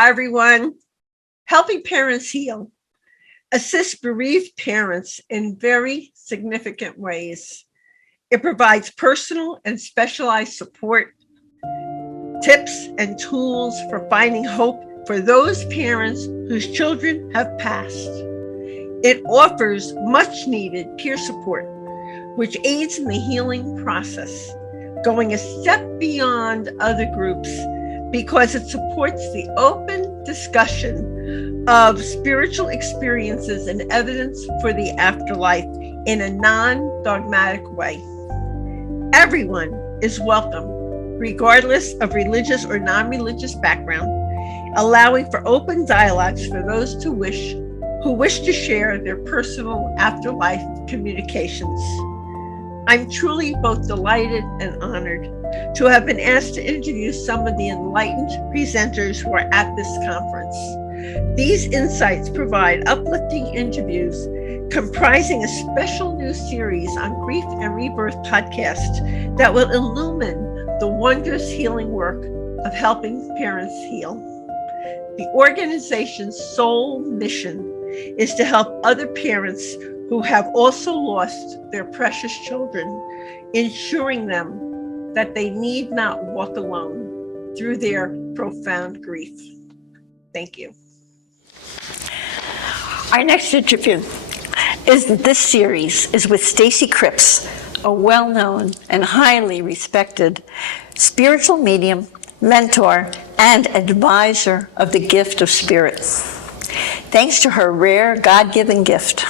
Hi, everyone. Helping Parents Heal assists bereaved parents in very significant ways. It provides personal and specialized support, tips, and tools for finding hope for those parents whose children have passed. It offers much needed peer support, which aids in the healing process, going a step beyond other groups because it supports the open discussion of spiritual experiences and evidence for the afterlife in a non-dogmatic way. Everyone is welcome, regardless of religious or non-religious background, allowing for open dialogues for those who wish to share their personal afterlife communications. I'm truly both delighted and honored to have been asked to interview some of the enlightened presenters who are at this conference. These insights provide uplifting interviews comprising a special new series on Grief and Rebirth podcast that will illumine the wondrous healing work of helping parents heal. The organization's sole mission is to help other parents who have also lost their precious children, ensuring them that they need not walk alone through their profound grief. Thank you. Our next interview this series is with Stacey Cripps, a well-known and highly respected spiritual medium, mentor, and advisor of the gift of spirit. Thanks to her rare God-given gift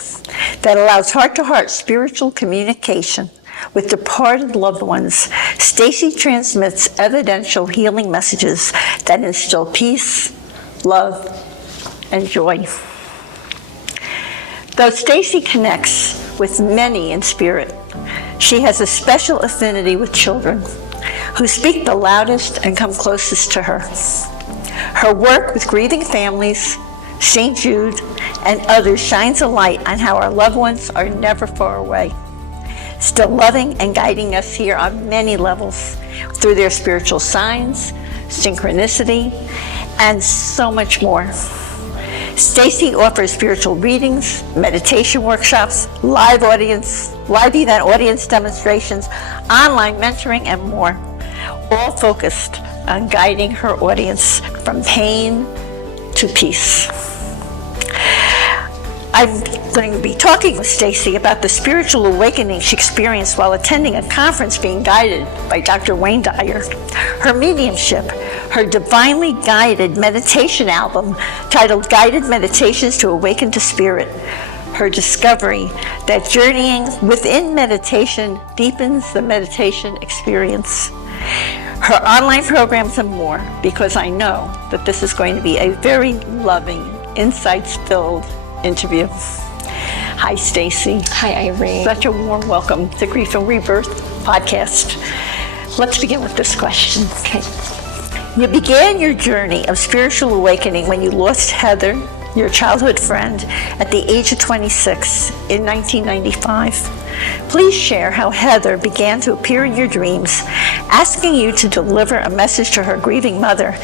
that allows heart-to-heart spiritual communication with departed loved ones, Stacey transmits evidential healing messages that instill peace, love, and joy. Though Stacey connects with many in spirit, she has a special affinity with children who speak the loudest and come closest to her. Her work with grieving families, St. Jude, and others shines a light on how our loved ones are never far away, still loving and guiding us here on many levels through their spiritual signs, synchronicity, and so much more. Stacey offers spiritual readings, meditation workshops, live event audience demonstrations, online mentoring, and more, all focused on guiding her audience from pain to peace. I'm going to be talking with Stacey about the spiritual awakening she experienced while attending a conference being guided by Dr. Wayne Dyer, her mediumship, her divinely guided meditation album titled Guided Meditations to Awaken to Spirit, her discovery that journeying within meditation deepens the meditation experience, her online programs, and more, because I know that this is going to be a very loving, insights-filled interview. Hi, Stacey. Hi, Irene. Such a warm welcome to Grief and Rebirth podcast. Let's begin with this question. Okay. You began your journey of spiritual awakening when you lost Heather, your childhood friend, at the age of 26 in 1995. Please share how Heather began to appear in your dreams, asking you to deliver a message to her grieving mother.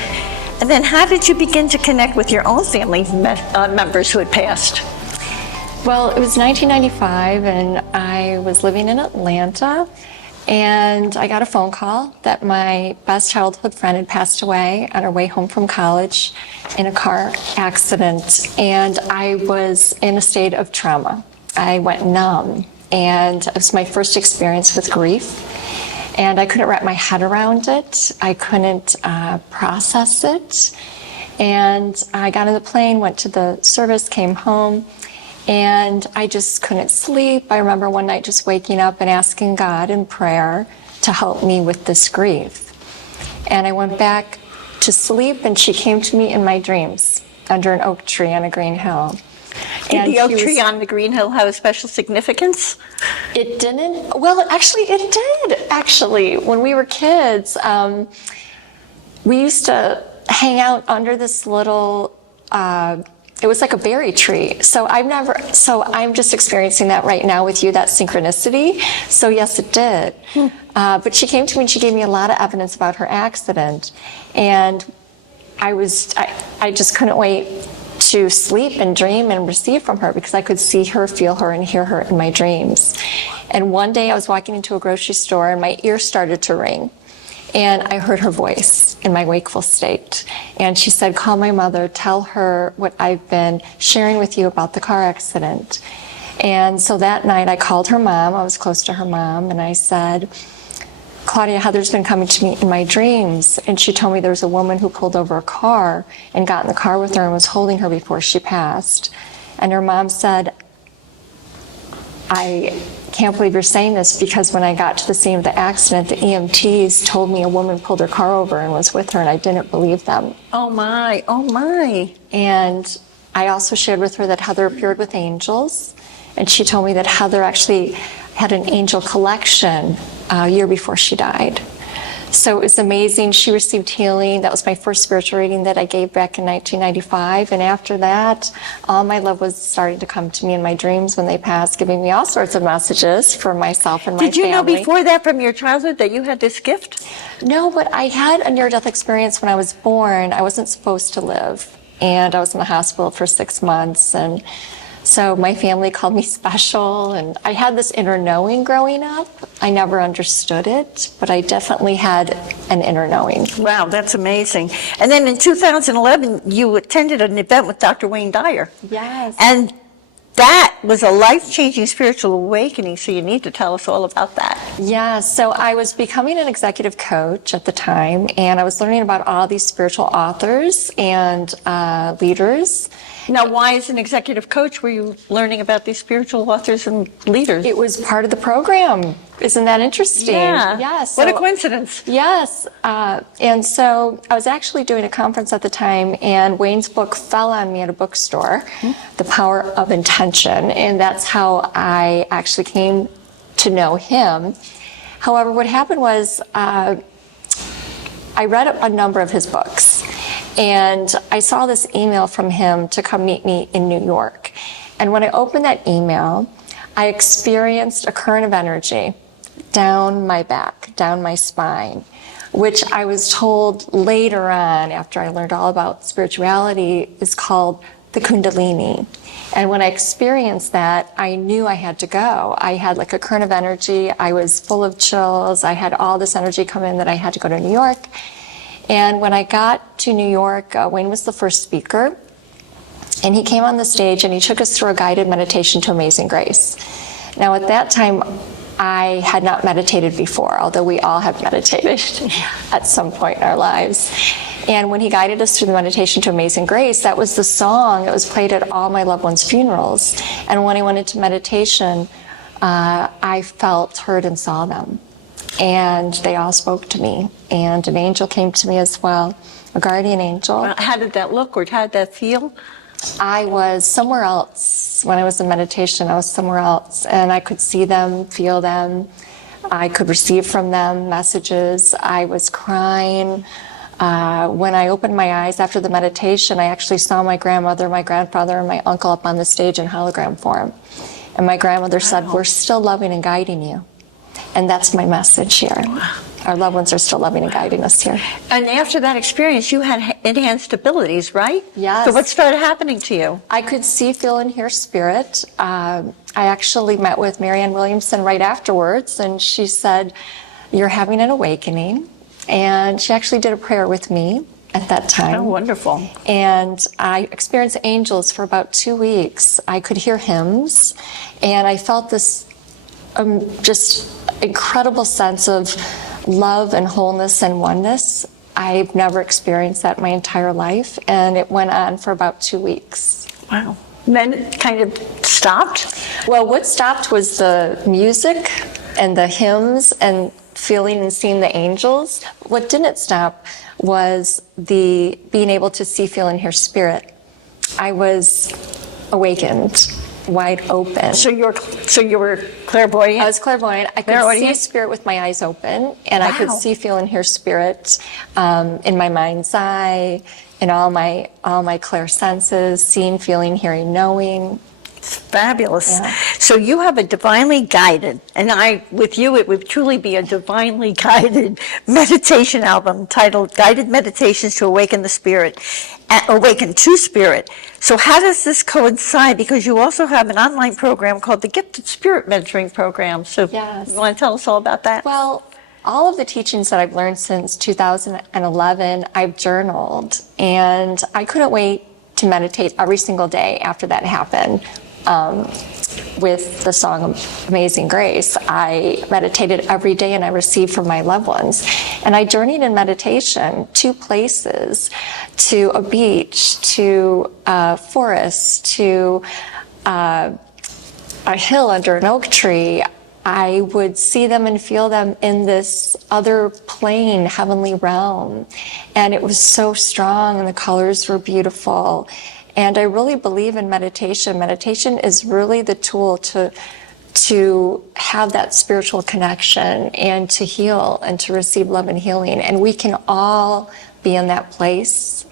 And then how did you begin to connect with your own family members who had passed? Well, it was 1995, and I was living in Atlanta, and I got a phone call that my best childhood friend had passed away on her way home from college in a car accident, and I was in a state of trauma. I went numb, and it was my first experience with grief. And I couldn't wrap my head around it. I couldn't process it. And I got on the plane, went to the service, came home, and I just couldn't sleep. I remember one night just waking up and asking God in prayer to help me with this grief. And I went back to sleep, and she came to me in my dreams under an oak tree on a green hill. Did the oak tree on the green hill have a special significance? It didn't. Well, actually, it did. Actually, when we were kids, we used to hang out under this little. It was like a berry tree. So I'm just experiencing that right now with you, that synchronicity. So yes, it did. But she came to me and she gave me a lot of evidence about her accident. And I just couldn't wait to sleep and dream and receive from her because I could see her, feel her, and hear her in my dreams. And one day I was walking into a grocery store and my ear started to ring. And I heard her voice in my wakeful state. And she said, call my mother, tell her what I've been sharing with you about the car accident. And so that night I called her mom. I was close to her mom. And I said, Claudia, Heather's been coming to me in my dreams. And she told me there was a woman who pulled over a car and got in the car with her and was holding her before she passed. And her mom said, I can't believe you're saying this because when I got to the scene of the accident, the EMTs told me a woman pulled her car over and was with her, and I didn't believe them. Oh my, oh my. And I also shared with her that Heather appeared with angels, and she told me that Heather actually had an angel collection a year before she died. So it was amazing. She received healing. That was my first spiritual reading that I gave back in 1995. And after that, all my love was starting to come to me in my dreams when they passed, giving me all sorts of messages for myself and my family. Did you know before that from your childhood that you had this gift? No, but I had a near-death experience when I was born. I wasn't supposed to live. And I was in the hospital for 6 months. And so my family called me special, and I had this inner knowing growing up. I never understood it, but I definitely had an inner knowing. Wow, that's amazing. And then in 2011, you attended an event with Dr. Wayne Dyer. Yes. And that was a life-changing spiritual awakening, so you need to tell us all about that. Yeah, so I was becoming an executive coach at the time, and I was learning about all these spiritual authors and leaders. Now, why, as an executive coach, were you learning about these spiritual authors and leaders? It was part of the program. Isn't that interesting? Yeah. Yes. What a coincidence. Yes. And so I was actually doing a conference at the time, and Wayne's book fell on me at a bookstore, The Power of Intention, and that's how I actually came to know him. However, what happened was I read a number of his books, and I saw this email from him to come meet me in New York. And when I opened that email, I experienced a current of energy down my back, down my spine, which I was told later on, after I learned all about spirituality, is called the Kundalini. And when I experienced that, I knew I had to go. I had like a current of energy. I was full of chills. I had all this energy come in that I had to go to New York. And when I got to New York, Wayne was the first speaker. And he came on the stage and he took us through a guided meditation to Amazing Grace. Now, at that time, I had not meditated before, although we all have meditated at some point in our lives. And when he guided us through the meditation to Amazing Grace, that was the song that was played at all my loved ones' funerals. And when I went into meditation, I felt, heard, and saw them. And they all spoke to me. And an angel came to me as well, a guardian angel. Well, how did that look, or how did that feel? I was somewhere else. When I was in meditation, I was somewhere else. And I could see them, feel them. I could receive from them messages. I was crying. When I opened my eyes after the meditation, I actually saw my grandmother, my grandfather, and my uncle up on the stage in hologram form. And my grandmother said, "We're still loving and guiding you." And that's my message here. Our loved ones are still loving and guiding us here. And after that experience, you had enhanced abilities, right? Yes. So what started happening to you? I could see, feel, and hear spirit. I actually met with Marianne Williamson right afterwards, and she said, "You're having an awakening." And she actually did a prayer with me at that time. Oh, wonderful. And I experienced angels for about 2 weeks. I could hear hymns, and I felt this just incredible sense of love and wholeness and oneness. I've never experienced that my entire life, and it went on for about 2 weeks. Wow. Then it kind of stopped? Well, what stopped was the music and the hymns and feeling and seeing the angels. What didn't stop was the being able to see, feel, and hear spirit. I was awakened, wide open. So you were clairvoyant? I was clairvoyant. I could see spirit with my eyes open, and I could see, feel, and hear spirit in my mind's eye, in all my clair senses, seeing, feeling, hearing, knowing. It's fabulous. Yeah. So you have a divinely guided, and with you, it would truly be a divinely guided meditation album titled Guided Meditations to Awaken the Spirit, Awaken to Spirit. So how does this coincide? Because you also have an online program called the Gifted Spirit Mentoring Program. So Yes. you want to tell us all about that? Well, all of the teachings that I've learned since 2011, I've journaled, and I couldn't wait to meditate every single day after that happened. With the song Amazing Grace, I meditated every day and I received from my loved ones. And I journeyed in meditation to places, to a beach, to a forest, to a hill under an oak tree. I would see them and feel them in this other plane, heavenly realm. And it was so strong and the colors were beautiful. And I really believe in meditation. Meditation is really the tool to have that spiritual connection and to heal and to receive love and healing. And we can all be in that place.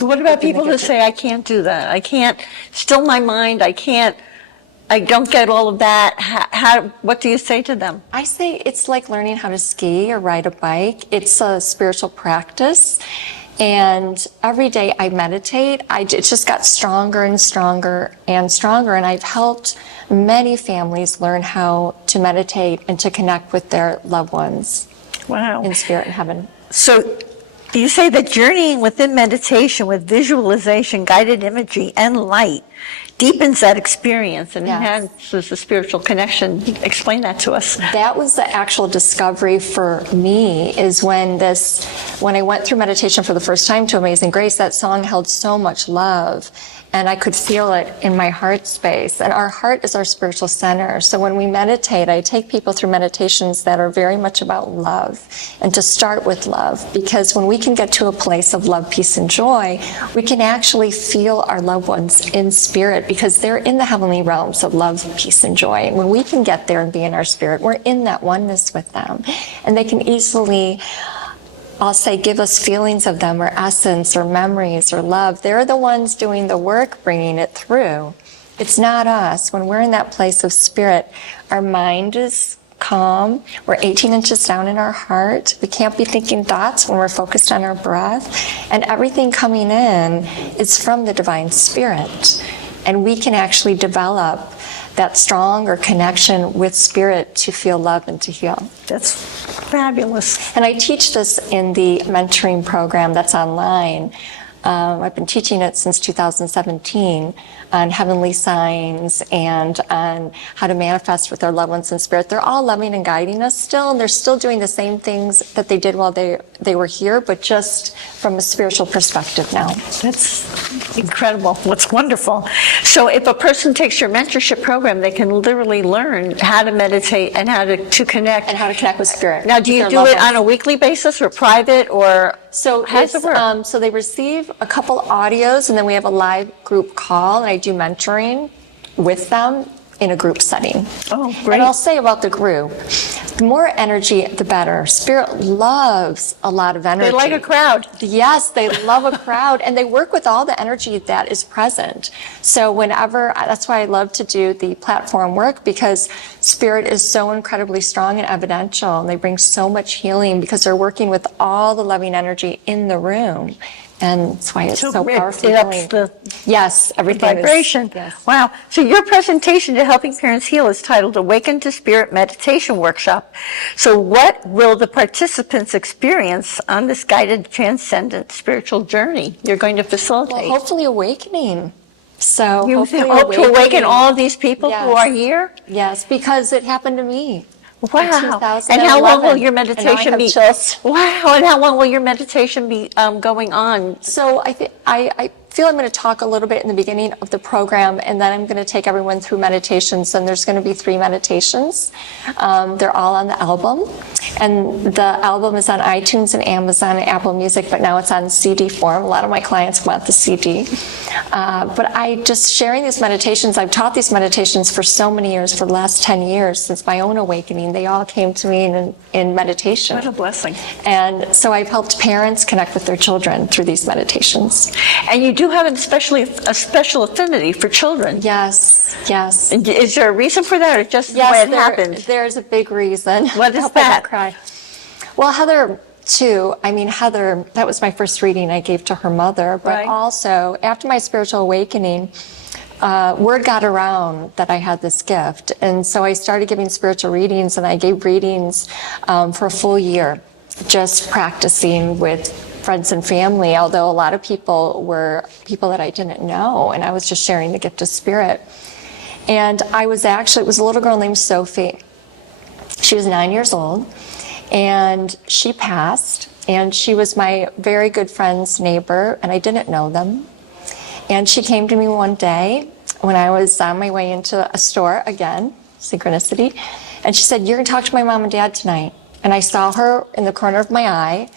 What about people who say, I can't do that? I can't still my mind. I don't get all of that. What do you say to them? I say it's like learning how to ski or ride a bike. It's a spiritual practice. And every day I meditate, it just got stronger and stronger and stronger. And I've helped many families learn how to meditate and to connect with their loved ones. Wow. In spirit and heaven. So you say that journeying within meditation with visualization, guided imagery, and light deepens that experience and enhances the spiritual connection. Explain that to us. That was the actual discovery for me, is when I went through meditation for the first time to Amazing Grace, that song held so much love. And I could feel it in my heart space. And our heart is our spiritual center. So when we meditate, I take people through meditations that are very much about love, and to start with love. Because when we can get to a place of love, peace, and joy, we can actually feel our loved ones in spirit, because they're in the heavenly realms of love, peace, and joy. And when we can get there and be in our spirit, we're in that oneness with them. And they can easily, I'll say, give us feelings of them, or essence, or memories, or love. They're the ones doing the work, bringing it through. It's not us. When we're in that place of spirit, our mind is calm. We're 18 inches down in our heart. We can't be thinking thoughts when we're focused on our breath. And everything coming in is from the divine spirit. And we can actually develop that stronger connection with spirit to feel love and to heal. That's fabulous. And I teach this in the mentoring program that's online. I've been teaching it since 2017 on heavenly signs and on how to manifest with our loved ones in spirit. They're all loving and guiding us still, and they're still doing the same things that they did while they were here, but just from a spiritual perspective now. That's incredible. What's wonderful. So if a person takes your mentorship program, they can literally learn how to meditate and how to connect. And how to connect with spirit. Now, do you do it on a weekly basis or private, or so how does it work? So they receive a couple audios, and then we have a live group call, and I do mentoring with them in a group setting. Oh, great. And I'll say about the group, the more energy, the better. Spirit loves a lot of energy. They like a crowd. Yes, they love a crowd, and they work with all the energy that is present. So that's why I love to do the platform work, because spirit is so incredibly strong and evidential, and they bring so much healing because they're working with all the loving energy in the room. And that's why it's so powerful. It ups the yes, everything vibration. Yes. Wow. So your presentation to Helping Parents Heal is titled Awaken to Spirit Meditation Workshop. So what will the participants experience on this guided transcendent spiritual journey you're going to facilitate? Well, hopefully awakening. So You hopefully hope to awaken all of these people Yes. who are here? Yes, because it happened to me. Wow. And how long will your meditation be? Chills. Wow. And how long will your meditation be going on? So I feel I'm going to talk a little bit in the beginning of the program, and then I'm going to take everyone through meditations, and there's going to be 3 meditations. They're all on the album, and the album is on iTunes and Amazon and Apple Music, but now it's on CD form. A lot of my clients want the CD. But I just sharing these meditations, I've taught these meditations for so many years, for the last 10 years, since my own awakening. They all came to me in meditation. What a blessing. And so I've helped parents connect with their children through these meditations. And you do you have a special affinity for children. Yes, yes. Is there a reason for that, or just the way Yes, it happened? there's a big reason. What is I hope I don't that? cry. Well, Heather, too. I mean, Heather, that was my first reading I gave to her mother. But Right. also, after my spiritual awakening, word got around that I had this gift. And so I started giving spiritual readings, and I gave readings for a full year, just practicing with friends and family, although a lot of people were people that I didn't know, and I was just sharing the gift of spirit. And it was a little girl named Sophie. She was 9 years old, and she passed, and she was my very good friend's neighbor, and I didn't know them. And she came to me one day when I was on my way into a store again, Synchronicity, and she said, "You're going to talk to my mom and dad tonight." And I saw her in the corner of my eye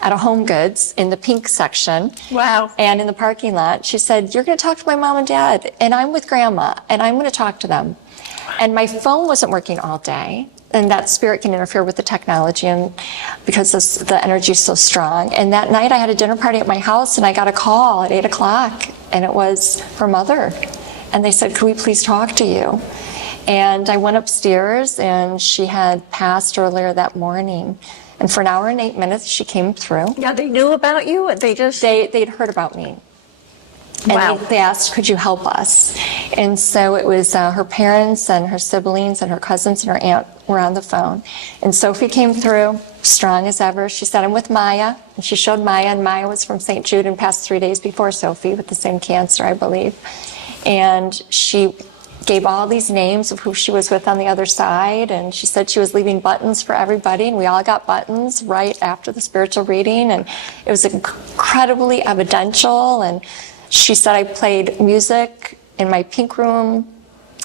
at a Home Goods in the pink section. Wow. And in the parking lot, she said, "You're going to talk to my mom and dad, and I'm with Grandma, and I'm going to talk to them." And my phone wasn't working all day, and that spirit can interfere with the technology, and because the energy is so strong. And that night I had a dinner party at my house, and I got a call at 8 o'clock, and it was her mother. And they said, "Could we please talk to you?" And I went upstairs, and she had passed earlier that morning. And for an hour and 8 minutes, she came through. Yeah, they knew about you, and They'd heard about me. And Wow. they asked, "Could you help us?" And so it was her parents and her siblings and her cousins and her aunt were on the phone. And Sophie came through, strong as ever. She said, "I'm with Maya." And she showed Maya, and Maya was from St. Jude and passed 3 days before Sophie with the same cancer, I believe. And she gave all these names of who she was with on the other side, and she said she was leaving buttons for everybody, and we all got buttons right after the spiritual reading, and it was incredibly evidential. And she said I played music in my pink room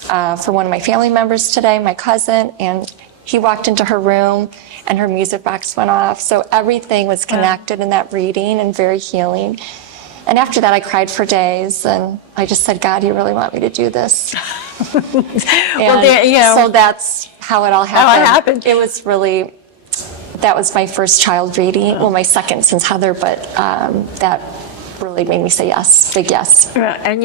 for one of my family members today, my cousin, and he walked into her room and her music box went off. So everything was connected in that reading and very healing. And after that, I cried for days, and I just said, "God, you really want me to do this?" So that's how it all happened. It was really, that was my first child reading. Well, my second since Heather, but that really made me say yes, big yes. And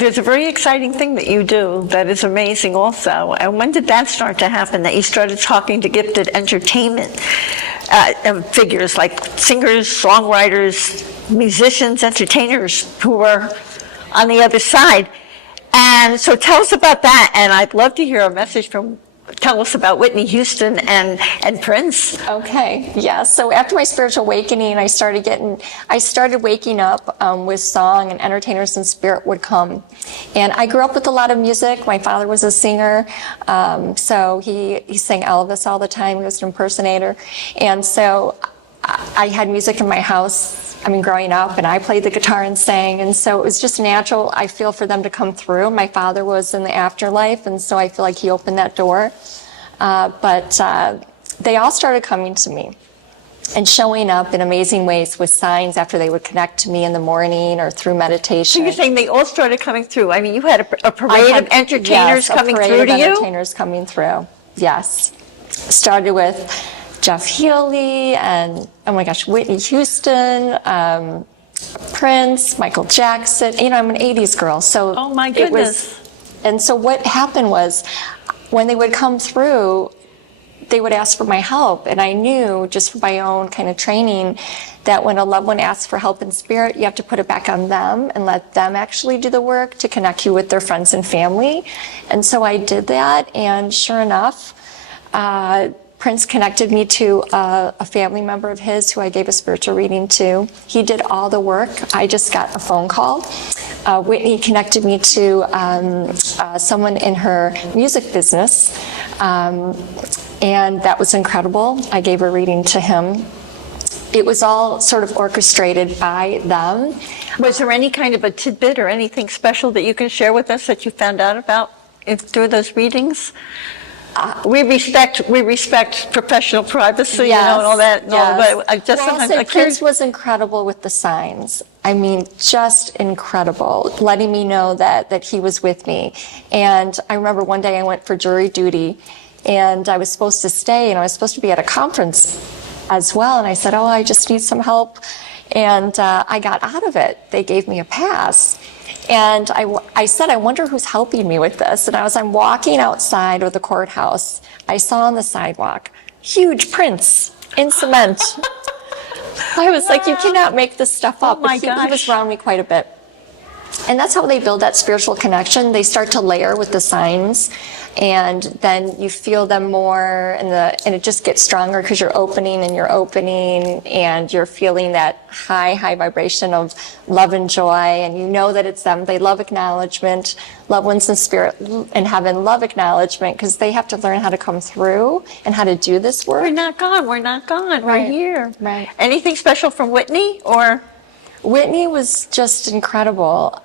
there's a very exciting thing that you do that is amazing also. And when did that start to happen, that you started talking to gifted entertainment figures like singers, songwriters, musicians, entertainers who were on the other side? And so tell us about that. And I'd love to hear a message tell us about Whitney Houston and Prince. Okay, yeah. So after my spiritual awakening, I started waking up with song, and entertainers and spirit would come. And I grew up with a lot of music. My father was a singer, so he sang Elvis all the time. He was an impersonator, and so I had music in my house. Growing up, and I played the guitar and sang, and so it was just natural, I feel, for them to come through. My father was in the afterlife, and so I feel like he opened that door. But they all started coming to me and showing up in amazing ways with signs after they would connect to me in the morning or through meditation. So you're saying they all started coming through? You had a parade of entertainers coming through to you? Yes, a parade of entertainers coming through, yes. Started with Jeff Healey and, oh my gosh, Whitney Houston, Prince, Michael Jackson. I'm an 80s girl, so oh my goodness. And so what happened was, when they would come through, they would ask for my help, and I knew just from my own kind of training that when a loved one asks for help in spirit, you have to put it back on them and let them actually do the work to connect you with their friends and family. And so I did that, and sure enough, Prince connected me to a family member of his who I gave a spiritual reading to. He did all the work. I just got a phone call. Whitney connected me to someone in her music business, and that was incredible. I gave a reading to him. It was all sort of orchestrated by them. Was there any kind of a tidbit or anything special that you can share with us that you found out about through those readings? We respect professional privacy, yes, and all that. And yes. all, but I just sometimes Prince was incredible with the signs. Just incredible, letting me know that he was with me. And I remember one day I went for jury duty, and I was supposed to stay, and I was supposed to be at a conference as well. And I said, "Oh, I just need some help." And I got out of it. They gave me a pass. And I said, I wonder who's helping me with this. And I'm walking outside of the courthouse. I saw on the sidewalk, huge prints in cement. I was like, you cannot make this stuff up. Oh my But he was around me quite a bit. And that's how they build that spiritual connection. They start to layer with the signs, and then you feel them more, and it just gets stronger because you're opening and you're feeling that high vibration of love and joy, and you know that it's them. They love acknowledgement. Loved ones in spirit and heaven love acknowledgement because they have to learn how to come through and how to do this work. We're not gone. We're not gone. Right here. Right. Anything special from Whitney or? Whitney was just incredible.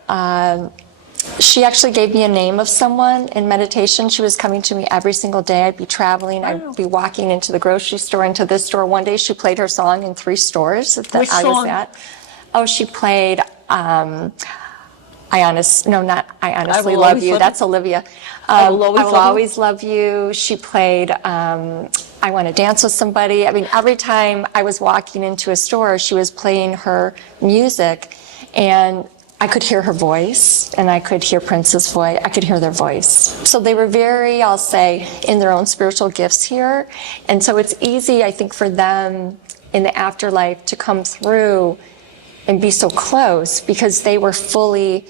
She actually gave me a name of someone in meditation. She was coming to me every single day. I'd be traveling. Wow. I'd be walking into the grocery store, into this store. One day she played her song in 3 stores. Which song? Oh, she played I Honestly Love You. That's Olivia. I Will Always Love You. She played I Want to Dance with Somebody. I mean, every time I was walking into a store, she was playing her music, and I could hear her voice, and I could hear Prince's voice. I could hear their voice. So they were very, I'll say, in their own spiritual gifts here. And so it's easy, I think, for them in the afterlife to come through and be so close because they were fully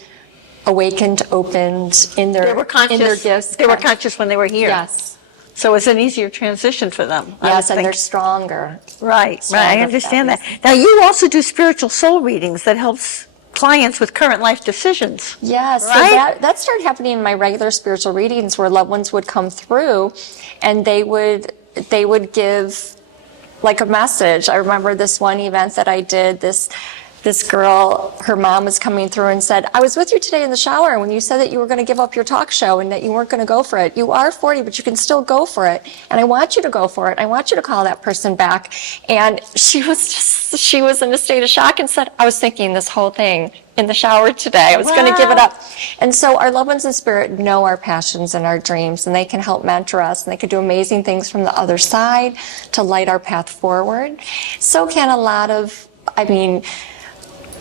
awakened, opened in their, in their gifts. They were conscious when they were here. Yes. So it's an easier transition for them. Yes, and they're stronger. Right. I understand that. Now, you also do spiritual soul readings that helps clients with current life decisions. Yes, right? So that started happening in my regular spiritual readings where loved ones would come through and they would give like a message. I remember this one event that I did, this girl, her mom was coming through and said, I was with you today in the shower when you said that you were going to give up your talk show and that you weren't going to go for it. You are 40, but you can still go for it. And I want you to go for it. I want you to call that person back. And she was in a state of shock and said, I was thinking this whole thing in the shower today. I was going to give it up. And so our loved ones in spirit know our passions and our dreams, and they can help mentor us, and they can do amazing things from the other side to light our path forward. So can a lot of,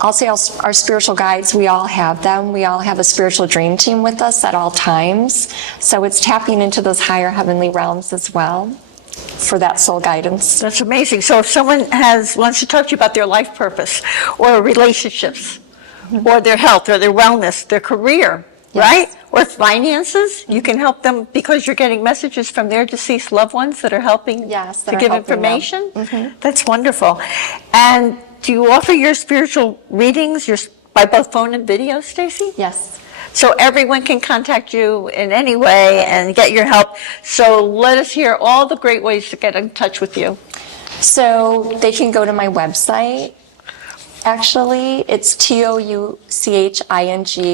I'll say our spiritual guides, we all have them. We all have a spiritual dream team with us at all times. So it's tapping into those higher heavenly realms as well for that soul guidance. That's amazing. So if someone wants to talk to you about their life purpose or relationships or their health or their wellness, their career, right? Or finances, you can help them because you're getting messages from their deceased loved ones that are helping to give information. That's wonderful. And do you offer your spiritual readings by both phone and video, Stacey? Yes. So everyone can contact you in any way and get your help. So let us hear all the great ways to get in touch with you. So they can go to my website. Actually, it's TOUCHING,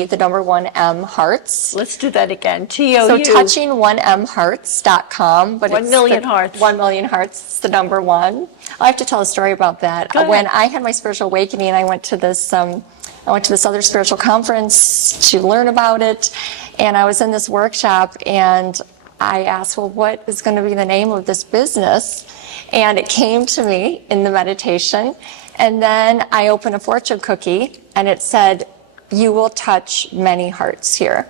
the number 1M Hearts. Let's do that again. So touching1mhearts.com. But 1 million hearts. 1 million hearts, it's the number 1. I have to tell a story about that. When I had my spiritual awakening, I went to this other spiritual conference to learn about it, and I was in this workshop, and I asked, well, what is going to be the name of this business? And it came to me in the meditation, and then I opened a fortune cookie, and it said, you will touch many hearts here.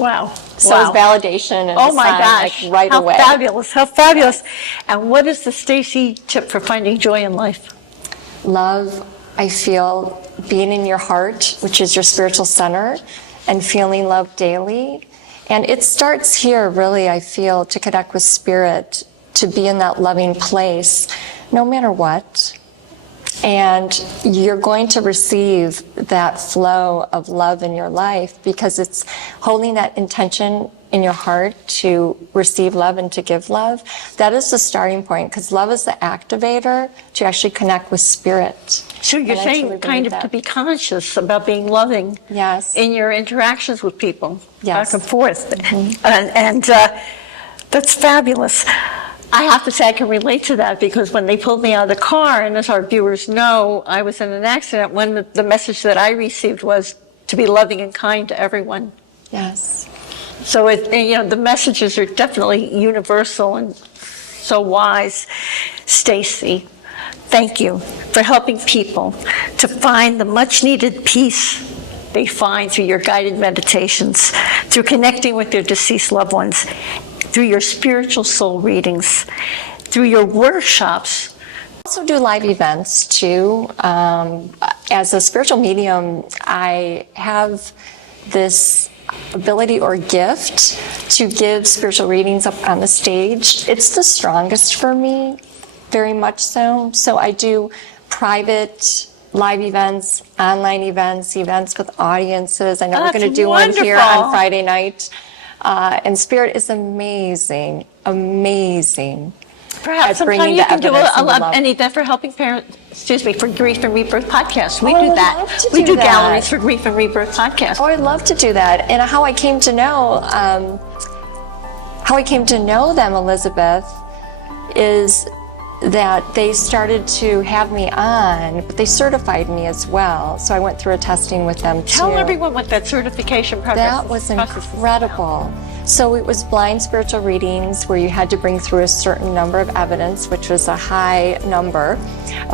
Wow. So it was validation and oh my gosh. Like right away. How fabulous. And what is the Stacey tip for finding joy in life? Love, I feel, being in your heart, which is your spiritual center, and feeling love daily. And it starts here, really, I feel, to connect with spirit, to be in that loving place, no matter what. And you're going to receive that flow of love in your life because it's holding that intention in your heart to receive love and to give love. That is the starting point because love is the activator to actually connect with spirit. So you're saying kind of to be conscious about being loving in your interactions with people back and forth. And that's fabulous. I have to say I can relate to that because when they pulled me out of the car, and as our viewers know, I was in an accident, one of the message that I received was to be loving and kind to everyone. Yes. So the messages are definitely universal and so wise. Stacey, Thank you for helping people to find the much-needed peace they find through your guided meditations, through connecting with their deceased loved ones, through your spiritual soul readings, through your workshops. I also do live events too. As a spiritual medium, I have this ability or gift to give spiritual readings up on the stage. It's the strongest for me, very much so. So I do private live events, online events, events with audiences. I know we're going to do one here on Friday night. And Spirit is amazing, amazing. Perhaps sometime you can do an event for helping parents, for Grief and Rebirth podcast. We do that. We do galleries for Grief and Rebirth podcast. Oh, I'd love to do that. And how I came to know them, Elizabeth, is that they started to have me on, but they certified me as well. So I went through a testing with them too. Tell everyone what that certification process That was incredible. So it was blind spiritual readings where you had to bring through a certain number of evidence, which was a high number,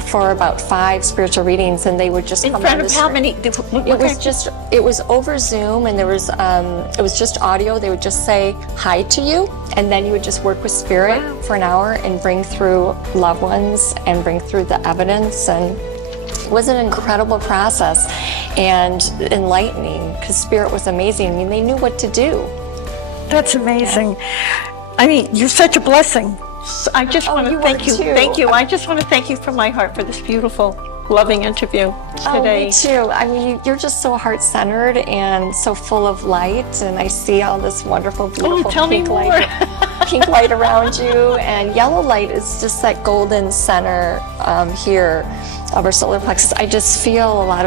for about 5 spiritual readings, and they would just come in front of how many? It was over Zoom, and there was it was just audio. They would just say hi to you, and then you would just work with spirit for an hour and bring through loved ones and bring through the evidence. And it was an incredible process and enlightening, because spirit was amazing. I mean, they knew what to do. That's amazing. I mean, you're such a blessing. I just want to thank you. Thank you. I just want to thank you from my heart for this beautiful, loving interview today. Oh, me too. I mean, you're just so heart-centered and so full of light, and I see all this wonderful, beautiful pink light around you, and yellow light is just that golden center here of our solar plexus. I just feel a lot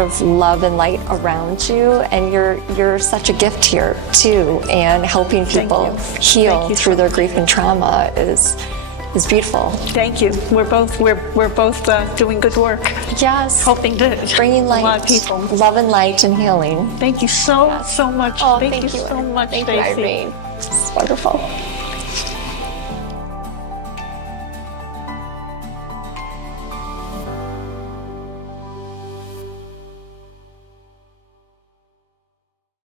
of love and light around you, and you're such a gift here too. And helping people heal through their grief and trauma is beautiful. Thank you. We're both doing good work. Yes, hoping to bringing light, a lot of people, love and light and healing. Thank you so much. Oh, thank you so much, Thank Stacey. you, Irene. It's wonderful.